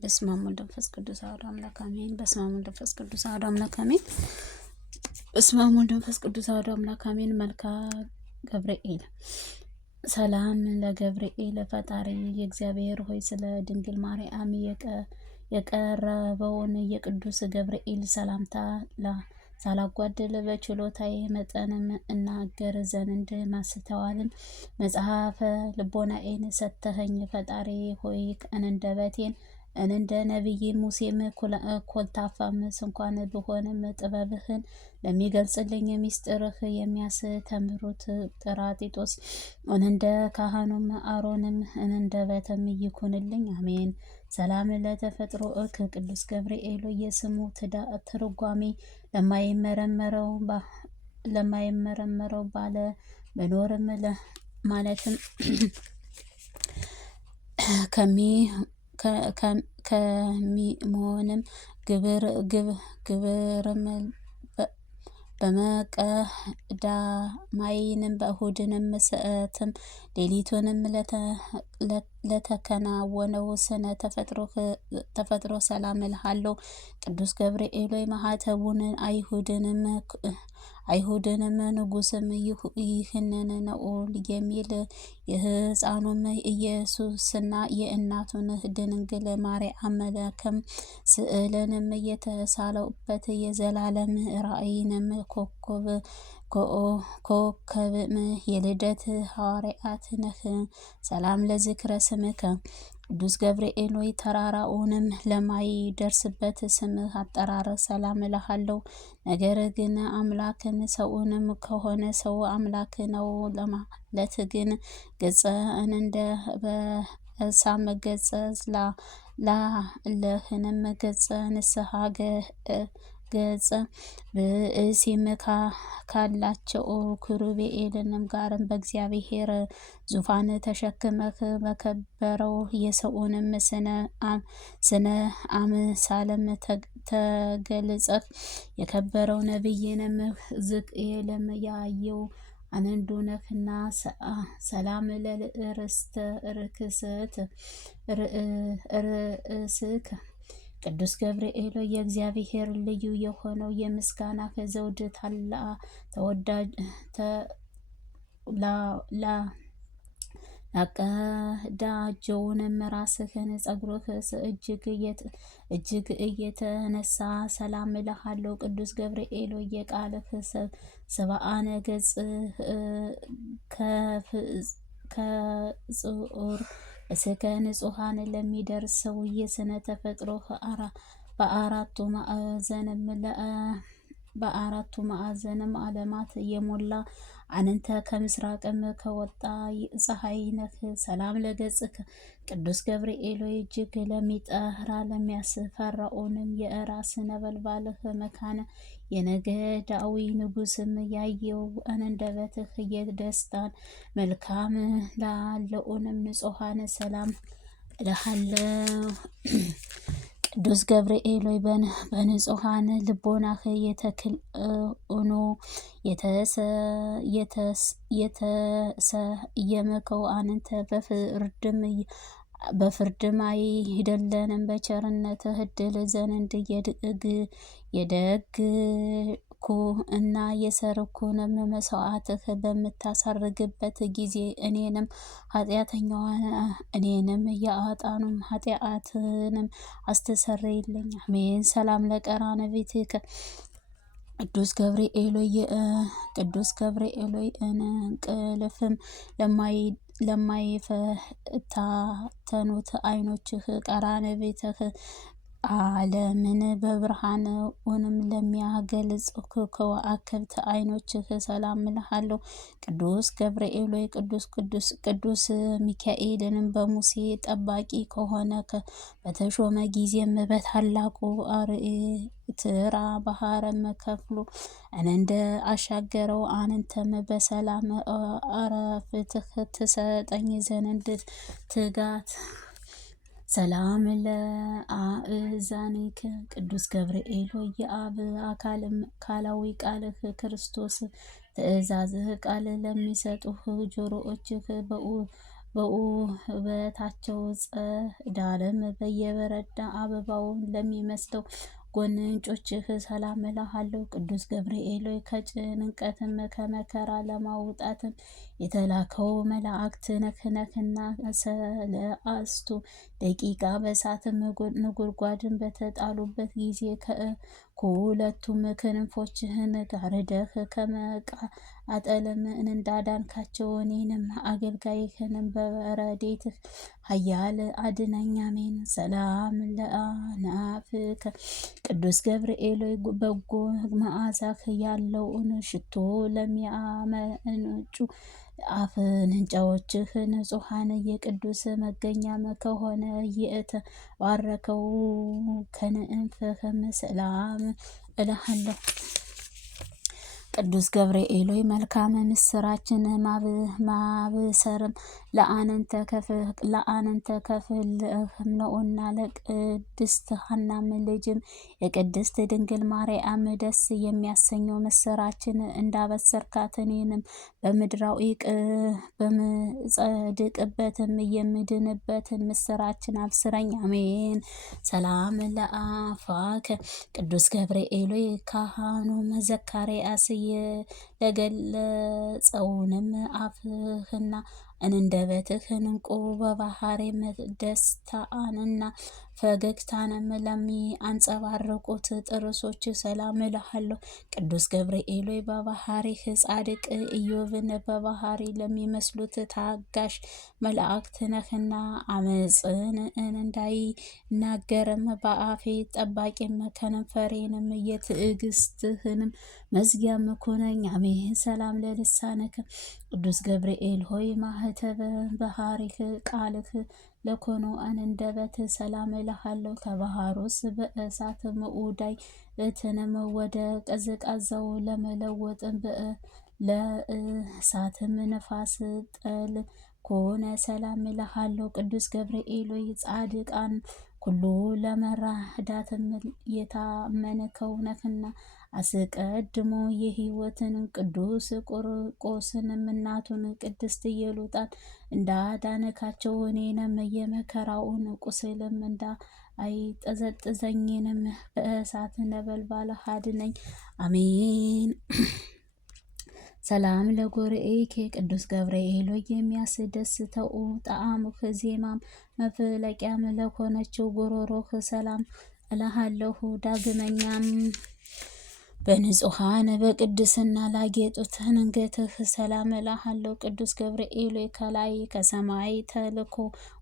በስመ አብ ወወልድ ወመንፈስ ቅዱስ አሐዱ አምላክ አሜን። በስመ አብ ወወልድ ወመንፈስ ቅዱስ አሐዱ አምላክ አሜን። በስመ አብ ወወልድ ወመንፈስ ቅዱስ አሐዱ አምላክ አሜን። መልክአ ገብርኤል ሰላም ለገብርኤል ፈጣሪ የእግዚአብሔር ሆይ ስለ ድንግል ማርያም የቀረበውን የቅዱስ ገብርኤል ሰላምታ ሳላጓድል በችሎታዬ መጠንም እናገር ዘንድ ማስተዋልን መጽሐፈ ልቦናዬን ሰተኸኝ ፈጣሪ ሆይ አንደበቴን እንደ ነቢይ ሙሴም ኮልታፋም እንኳን ብሆንም ጥበብህን ለሚገልጽልኝ ሚስጥርህ የሚያስተምሩት ጥራጢጦስ እንደ ካህኑም አሮንም አንደበትም ይኩንልኝ አሜን። ሰላም ለተፈጥሮ ቅዱስ ገብርኤል የስሙ ትርጓሜ ለማይመረመረው ባለ መኖርም ማለትም ከሚሆንም ግብርም በመቀዳማይንም በእሁድንም ሰዓትም ሌሊቱንም ለተከናወነው ስነ ተፈጥሮ ሰላም እልሃለሁ። ቅዱስ ገብርኤል ማኅተቡን አይሁድንም ንጉስም ይህንን ነው የሚል የሕፃኑም ኢየሱስና የእናቱን ድንግል ማርያም መልክም ስዕልንም የተሳለበት የዘላለም ራእይንም ኮከብም የልደት ሐዋርያት ነህ። ሰላም ለዝክረ ስምከ ቅዱስ ገብርኤል ተራራውንም ለማይደርስበት ስምህ አጠራር ሰላም እልሃለሁ። ነገር ግን አምላክን ሰውንም ከሆነ ሰው አምላክ ነው ለማለት ግን ገጸ እንደ በሳም ገጸ ላለህንም ገጸ ንስሐ ገጸ ብእሲም ካላቸው ክሩቤኤልንም ጋርም በእግዚአብሔር ዙፋን ተሸክመህ በከበረው የሰውንም ስነ አምሳልም ተገልጸህ የከበረው ነቢይንም ሕዝቅኤልም ያየው አንዱ ነህና ሰላም ለርእስተ ርእስከ ቅዱስ ገብርኤል የእግዚአብሔር ልዩ የሆነው የምስጋና ዘውድ ተወዳጅ ላቀዳጀውንም ራስህን ጸጉርህ እጅግ እየተነሳ ሰላም እልሃለሁ። ቅዱስ ገብርኤል የቃልህ ሰብአነ ገጽ ከጽዑር እስከ ንጹሐን ለሚደርሰው የስነ ተፈጥሮ በአራቱ ማዕዘንም ዓለማት የሞላ አንተ ከምስራቅም ከወጣ ፀሐይ ነህ። ሰላም ለገጽከ ቅዱስ ገብርኤል እጅግ ለሚጠራ ለሚያስፈራውንም የራስ ነበልባልህ መካነ የነገዳዊ ንጉስም ያየው አንደበትህ የደስታን መልካም ላለውንም ንጹሐን ሰላም እልሃለሁ። ቅዱስ ገብርኤል በንጹሐን ልቦናህ የተክልኦኖ የተሰየመከው አንተ በፍርድም አይደለንም በቸርነትህ እድል ዘንድ የደግኩ እና የሰርኩንም መስዋዕትህ በምታሳርግበት ጊዜ እኔንም ኃጢአተኛዋን እኔንም የአጣኑም ኃጢአትንም አስተሰርይልኝ አሜን። ሰላም ለቀራንብትከ ቅዱስ ገብርኤል እንቅልፍም ለማይፈታተኑት ዓይኖችህ ቀራንብትህ ዓለምን በብርሃን ለሚያገልጽ ከዋክብት ዓይኖችህ ሰላም እልሃለሁ። ቅዱስ ገብርኤል ቅዱስ ሚካኤልንም በሙሴ ጠባቂ ከሆነ በተሾመ ጊዜም በታላቁ ኤርትራ ባህርም ከፍሎ እንደ አሻገረው አንተም በሰላም ዕረፍትህ ትሰጠኝ ዘንድ ትጋት ሰላም ለአእዛኒከ ቅዱስ ገብርኤል የአብ አካላዊ ቃልህ ክርስቶስ ትእዛዝህ ቃል ለሚሰጡህ ጆሮዎችህ በውበታቸው ጸዳልም በየበረዳ አበባውን ለሚመስለው ጎንጮችህ ሰላም እልሃለሁ። ቅዱስ ገብርኤል ሆይ ከጭንቀትም ከመከራ ለማውጣትም የተላከው መላእክት ነክነክና ሰለአስቱ ደቂቃ በእሳትም ነጎድጓድን በተጣሉበት ጊዜ ከሁለቱም ክንፎችህን ጋርደህ ከመቃጠልም እንዳዳንካቸው እኔንም አገልጋይህንም በረድኤትህ ኃያል አድነኝ። አሜን። ሰላም ለአናፍከ ቅዱስ ገብርኤል በጎ መዓዛህ ያለውን ሽቶ ለሚያመነጩ አፍንጫዎችህ ንጹሐን የቅዱስ መገኛም ከሆነ የተባረከው ከንእንፍህም ሰላም እልሃለሁ። ቅዱስ ገብርኤል ሆይ መልካም ምስራችን ማብሰርም ለአንንተ ከፍልህም ነውና ለቅድስት ሐናም ልጅም የቅድስት ድንግል ማርያም ደስ የሚያሰኘው ምስራችን እንዳበሰርካት እኔንም በምድራዊ በምጸድቅበትም የምድንበትን ምስራችን አብስረኝ። አሜን። ሰላም ለአፋከ ቅዱስ ገብርኤል ሆይ ካህኑ ዘካርያስ የገለጸውንም አፍህና አንደበትህን እንቁ በባህሬም ደስታንና ፈገግታንም ለሚያንጸባርቁት ጥርሶች ሰላም እልሃለሁ። ቅዱስ ገብርኤል ሆይ በባህሪህ ጻድቅ ኢዮብን በባህሪ ለሚመስሉት ታጋሽ መላእክት ነህና አመፅን እንዳይናገርም በአፌ ጠባቂም ከንፈሬንም የትዕግስትህንም መዝጊያም ኮነኝ። አሜን። ሰላም ለልሳነከ ቅዱስ ገብርኤል ሆይ ማህተበ ባህሪህ ቃልህ ለኮኖ አንደበት ሰላም እልሃለሁ። ከባህሩስ በእሳት ሙዳይ እትንም ወደ ቀዝቃዛው ለመለወጥም ለእሳትም ነፋስ ጠል ከሆነ ሰላም እልሃለሁ። ቅዱስ ገብርኤል ሆይ ጻድቃን ሁሉ ለመራዳትም የታመንከው ነህና አስቀድሞ የሕይወትን ቅዱስ ቁርቆስንም እናቱን ቅድስት ኢየሉጣን እንዳዳነካቸው እኔንም የመከራውን ቁስልም አይጠዘጥዘኝንም በእሳት ነበልባል አድነኝ። አሜን። ሰላም ለጎርኤኬ ቅዱስ ገብርኤል ሆይ የሚያስደስተው ጣዕምህ ዜማም መፍለቂያም ለሆነችው ጉሮሮህ ሰላም እልሃለሁ። ዳግመኛም በንጹሐን በቅድስና ላጌጡት አንገትህ ሰላም እልሃለሁ። ቅዱስ ገብርኤል ሆይ ከላይ ከሰማይ ተልኮ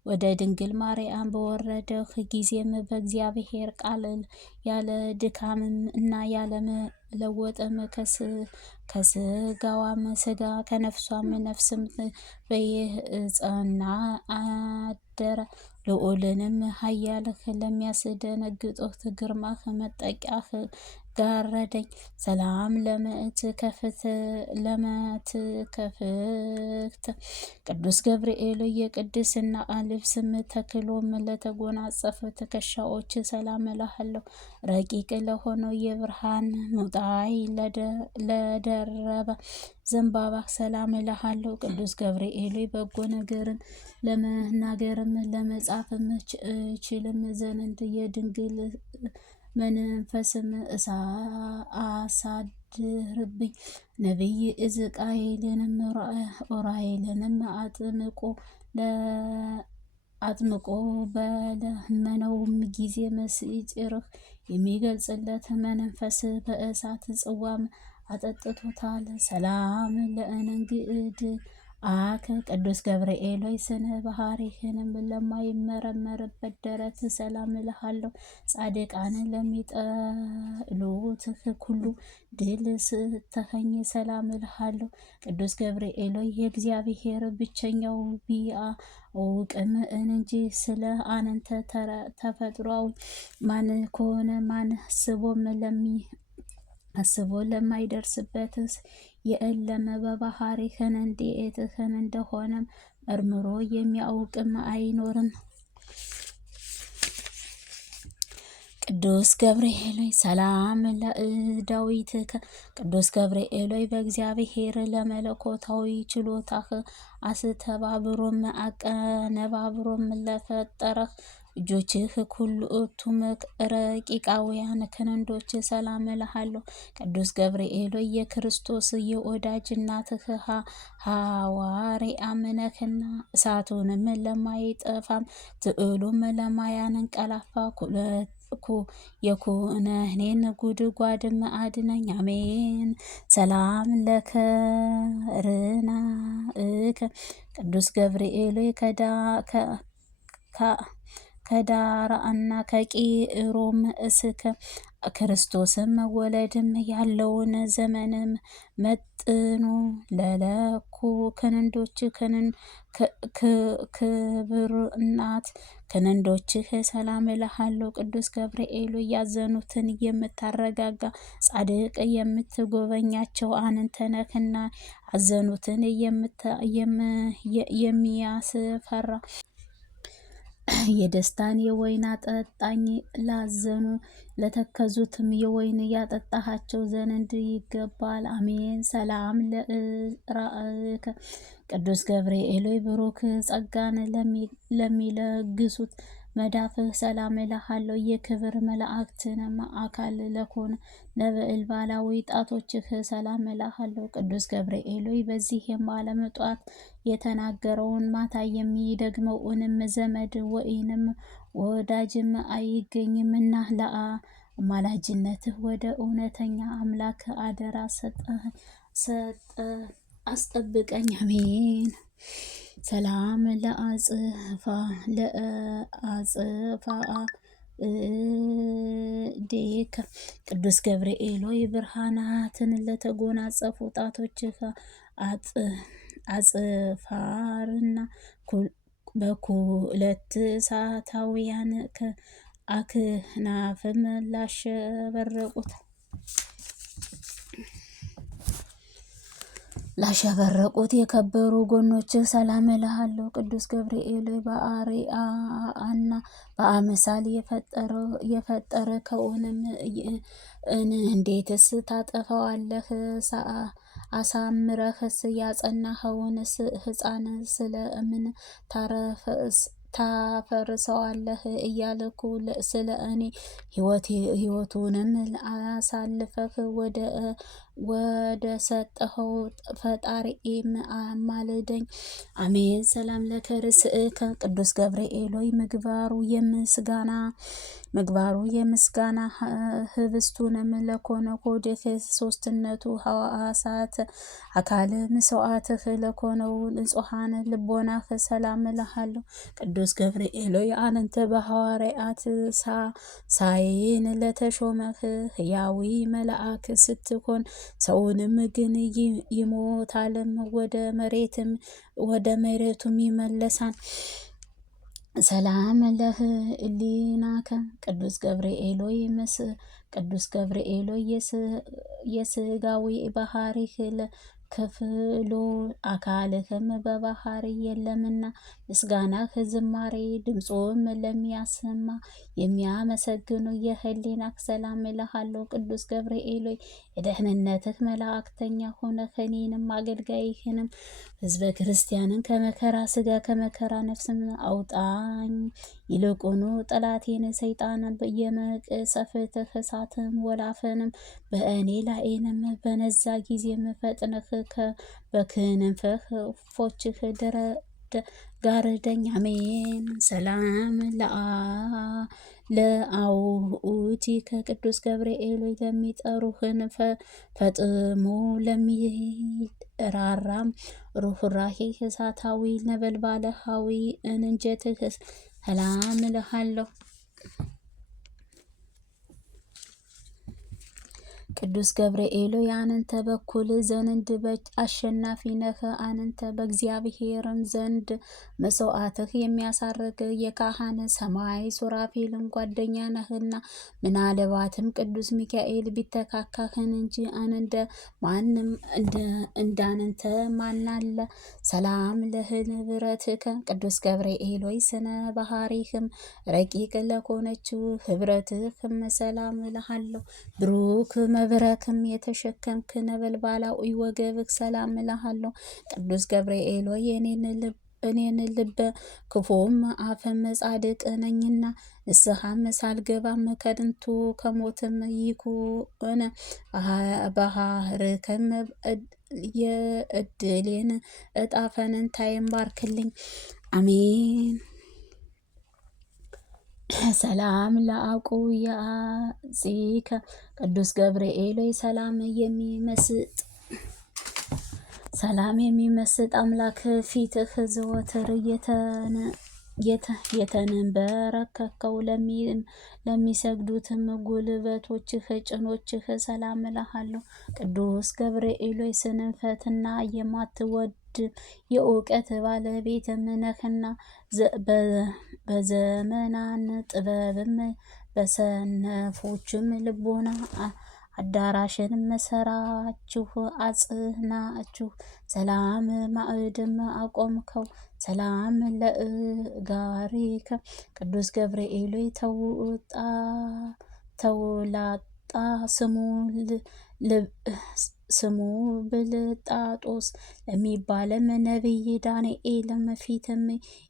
ወደ ድንግል ማርያም በወረደህ ጊዜም በእግዚአብሔር ቃል ያለ ድካምም እና ያለ መለወጥም ከስጋዋም ስጋ ከነፍሷም ነፍስም በየጸና አደረ። ልዑልንም ኃያልህ ለሚያስደነግጡት ግርማህ መጠቂያህ ጋረደኝ። ሰላም ለመትከፍት ቅዱስ ገብርኤል የቅድስና ልብስም ተክሎም ለተጎናጸፈ ትከሻዎች ሰላም እልሃለሁ። ረቂቅ ለሆነው የብርሃን ሙጣይ ለደረበ ዘንባባ ሰላም እልሃለሁ። ቅዱስ ገብርኤል በጎ ነገርን ለመናገርም ለመጻፍም እችልም ዘንድ የድንግል መንፈስም አሳድርብኝ። ነቢይ ሕዝቅኤልንም ኡራኤልንም አጥምቆ በለመነውም ጊዜ ምስጢርህ የሚገልጽለት መንፈስ በእሳት ጽዋም አጠጥቶታል። ሰላም ለእንግድ አከ ቅዱስ ገብርኤል ሆይ ስነ ባህሪህንም ለማይመረመርበት ደረት ሰላም እልሃለሁ። ጻድቃንን ለሚጠሉትህ ሁሉ ድል ስትተኸኝ ሰላም እልሃለሁ። ቅዱስ ገብርኤል ሆይ የእግዚአብሔር ብቸኛው ቢያውቅም እንጂ ስለ አንተ ተፈጥሯዊ ማን ከሆነ ማን አስቦ ለማይደርስበት የእለም በባህሪህን እንዴትህን እንደሆነም መርምሮ የሚያውቅም አይኖርም። ቅዱስ ገብርኤል ሰላም ለዳዊትከ ቅዱስ ገብርኤል በእግዚአብሔር ለመለኮታዊ ችሎታህ አስተባብሮም አቀነባብሮም ለፈጠረህ እጆችህ ኩልቱም ረቂቃውያን ክንዶች ሰላም እልሃለሁ። ቅዱስ ገብርኤል የክርስቶስ የወዳጅ እናትህ ሐዋርያም ነህና እሳቱንም ለማይጠፋም ትዕሉም ለማያንቀላፋ የኩነኔን ጉድጓድም አድነኝ አሜን። ሰላም ለከርናእከ ቅዱስ ገብርኤል ከዳራና ከቂሮም እስከ ክርስቶስም መወለድም ያለውን ዘመንም መጥኖ ለለኩ ክንዶች ክብር እናት ክንዶችህ ሰላም እልሃለሁ። ቅዱስ ገብርኤል ያዘኑትን የምታረጋጋ ጻድቅ የምትጎበኛቸው አንተ ነህና አዘኑትን የሚያስፈራ የደስታን የወይን አጠጣኝ ላዘኑ ለተከዙትም የወይን ያጠጣሃቸው ዘንድ ይገባል አሜን። ሰላም ለእራእከ ቅዱስ ገብርኤል ብሩክ ጸጋን ለሚለግሱት መዳፍህ ሰላም እልሃለሁ። የክብር መላእክትንም አካል ለኮነ ነብዕል ባላዊ ጣቶችህ ሰላም እልሃለሁ። ቅዱስ ገብርኤል በዚህም ዓለም ጧት የተናገረውን ማታ የሚደግመውንም ዘመድ ወይንም ወዳጅም አይገኝምና ለአማላጅነትህ ወደ እውነተኛ አምላክ አደራ አስጠብቀኝ አሜን። ሰላም ለአጽፋ ዴከ ቅዱስ ገብርኤል ብርሃናትን ለተጎናጸፉ ጣቶችህ አጽፋርና በኩለት እሳታውያን አክናፍም ላሸበረቁት የከበሩ ጎኖችህ ሰላም እልሃለሁ። ቅዱስ ገብርኤል በአርአያና በአምሳል የፈጠርከውንም እንዴትስ ታጠፋዋለህ? አሳምረህስ ያጸናኸውን ሕፃን ስለምን ታፈርሰዋለህ? እያልኩ ስለ እኔ ሕይወቱንም አሳልፈህ ወደ ሰጠኸው ፈጣሪም አማልደኝ አሜን። ሰላም ለከርስእከ ቅዱስ ገብርኤል ምግባሩ የምስጋና ህብስቱንም ለኮነ ሆድህ ሶስትነቱ ሐዋሳት አካል መስዋዕትህ ለኮነው ንጹሐን ልቦናህ ሰላም እልሃለሁ። ቅዱስ ገብርኤል አንተ በሐዋርያት ሳይን ለተሾመህ ሕያዊ መልአክ ስትሆን ሰውንም ግን ይሞታልም ወደ መሬቱም ይመለሳል። ሰላም ለህሊናከ ቅዱስ ገብርኤል የስጋዊ ባህሪህ ክፍሉ አካልህም በባህሪ የለምና ምስጋናህ ዝማሬ ድምፆም ለሚያሰማ የሚያመሰግኑ የህሊናህ ሰላም እልሃለሁ። ቅዱስ ገብርኤል የደህንነትህ መላእክተኛ ሆነህ እኔንም አገልጋይህንም ህዝበ ክርስቲያንን ከመከራ ስጋ ከመከራ ነፍስም አውጣኝ። ይልቁኑ ጠላቴን ሰይጣንን የመቅሰፍትህ እሳትም ወላፈንም በእኔ ላይንም በነዛ ጊዜም ፈጥነህ በክንፍህ ፎችህ ጋርደኝ አሜን። ሰላም ለአውኡቲከ ቅዱስ ገብርኤል ለሚጠሩህን ፈጥሞ ለሚራራም ሩህራሄ እሳታዊ ነበልባለሃዊ እንጀትህ ሰላም እልሃለሁ። ቅዱስ ገብርኤል ያንንተ በኩል ዘንድ አሸናፊ ነህ። አንንተ በእግዚአብሔርም ዘንድ መስዋዕትህ የሚያሳርግ የካህን ሰማይ ሱራፌልን ጓደኛ ነህና ምናልባትም ቅዱስ ሚካኤል ቢተካካህን እንጂ አንንደ ማንም እንዳንንተ ማናለ። ሰላም ለህብረትከ ቅዱስ ገብርኤል ሆይ ስነ ባህሪህም ረቂቅ ለሆነችው ህብረትህም ሰላም እልሃለሁ። ብሩክ መብረክም የተሸከምክ ነበልባላዊ ወገብክ ሰላም እልሃለሁ። ቅዱስ ገብርኤል ሆይ እኔን ልበ ክፉም አፈም ጻድቅ ነኝና ንስሐም ሳልገባም ከድንቱ ከሞትም ይኩን ባህርከም የእድሌን እጣ ፈንታዬን ባርክልኝ፣ አሜን። ሰላም ለአቁያጺከ ቅዱስ ገብርኤል ሰላም የሚመስጥ አምላክ ፊትህ ዘወትር የተንበረከከው ለሚሰግዱትም ጉልበቶችህ ጭኖችህ ሰላም እልሃለሁ። ቅዱስ ገብርኤል ስንፈትና የማትወድ የእውቀት ባለቤትም ነህና በዘመናን ጥበብም በሰነፎችም ልቦና አዳራሽን መሰራችሁ አጽናችሁ። ሰላም ማዕድም አቆምከው። ሰላም ለእጋሪከ ቅዱስ ገብርኤል ተውላጣ ስሙ ብልጣጦስ ለሚባለም ነቢይ ዳንኤልም ፊትም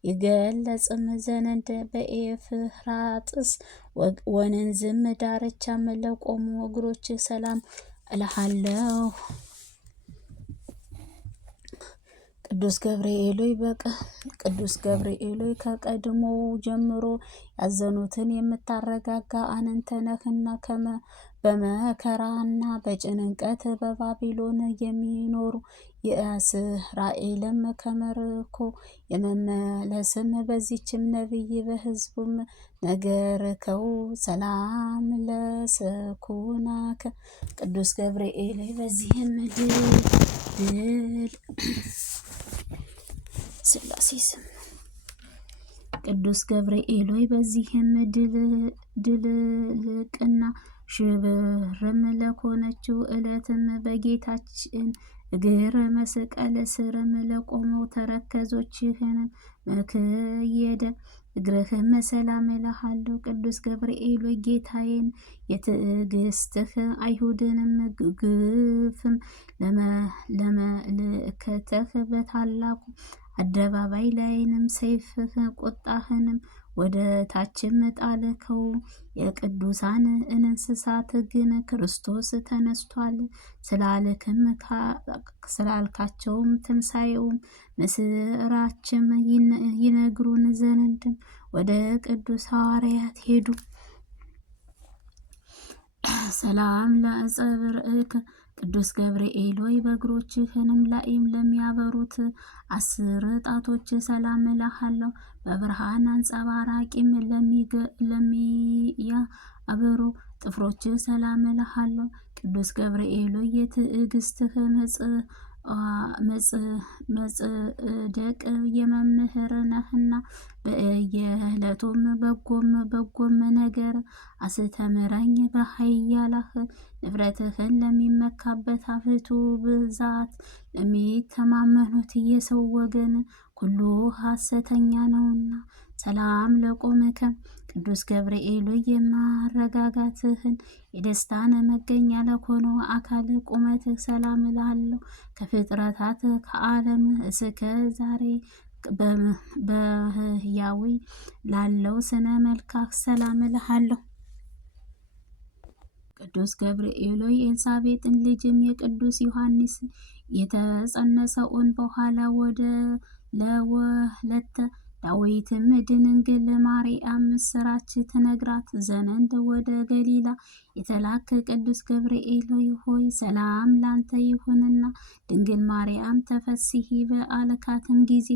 ይገለጽም ዘንድ በኤፍራጥስ ወንዝም ዳርቻም ለቆሙ እግሮች ሰላም እልሃለሁ። ቅዱስ ገብርኤል ከቀድሞ ጀምሮ ያዘኑትን የምታረጋጋ አንተ ነህና በመከራና በጭንቀት በባቢሎን የሚኖሩ የእስራኤልም ከምርኮ የመመለስም በዚችም ነቢይ በሕዝቡም ነገርከው። ሰላም ለስኩናከ ቅዱስ ገብርኤል በዚህም ድል ስላሴ ስም ቅዱስ ገብርኤል በዚህም ድልቅና ሽብርም ለሆነችው ዕለትም በጌታችን እግር መስቀል ስርም ለቆመው ተረከዞችህን መክየደ እግርህም ሰላም እልሃለሁ። ቅዱስ ገብርኤል ጌታዬን የትዕግስትህ አይሁድንም ግፍም ለመልከተህ በታላቁ አደባባይ ላይንም ሰይፍህ ቁጣህንም ወደ ታችም ጣልከው። የቅዱሳን እንስሳት ግን ክርስቶስ ተነስቷል ስላልካቸውም ትንሣኤውም ምስራችም ይነግሩን ዘንድም ወደ ቅዱስ ሐዋርያት ሄዱ። ሰላም ለአጸብርዕከ ቅዱስ ገብርኤል በእግሮችህንም ላይም ለሚያበሩት 10 ጣቶች ሰላም እልሃለሁ። በብርሃን አንጸባራቂም ለሚያበሩ ጥፍሮች ሰላም እልሃለሁ። ቅዱስ ገብርኤል የትዕግስትህ መጽደቅ የመምህር ነህና በየዕለቱም በጎም ነገር አስተምረኝ። በኃያላህ ንብረትህን ለሚመካበት አፍቱ ብዛት ለሚተማመኑት የሰው ወገን ሁሉ ሐሰተኛ ነውና። ሰላም ለቆምከ ቅዱስ ገብርኤል የማረጋጋትህን የደስታን መገኛ ለሆነው አካል ቁመትህ ሰላም እልሃለሁ። ከፍጥረታት ከዓለም እስከ ዛሬ በህያዊ ላለው ስነ መልካክ ሰላም እልሃለሁ። ቅዱስ ገብርኤል የኤልሳቤጥን ልጅም የቅዱስ ዮሐንስን የተጸነሰውን በኋላ ወደ ለወለተ ዳዊትም ድንግል ማርያም ምስራች ትነግራት ዘንድ ወደ ገሊላ የተላከ ቅዱስ ገብርኤል ሆይ ሰላም ላንተ ይሁንና ድንግል ማርያም ተፈስሒ በአለካትም ጊዜ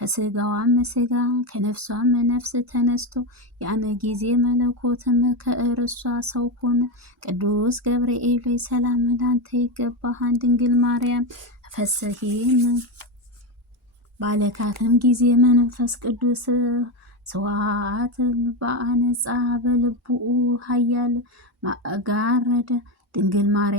ከስጋዋም ስጋ ከነፍሷም ነፍስ ተነስቶ ያን ጊዜ መለኮትም ከእርሷ ሰው ሆነ። ቅዱስ ገብርኤል ሰላም ላንተ ይገባሃል። ድንግል ማርያም ተፈስሒም ባለካትም ጊዜ መንፈስ ቅዱስ ስዋዓት በአነጻ በልቡኡ ኃያል ማጋረደ ድንግል ማርያም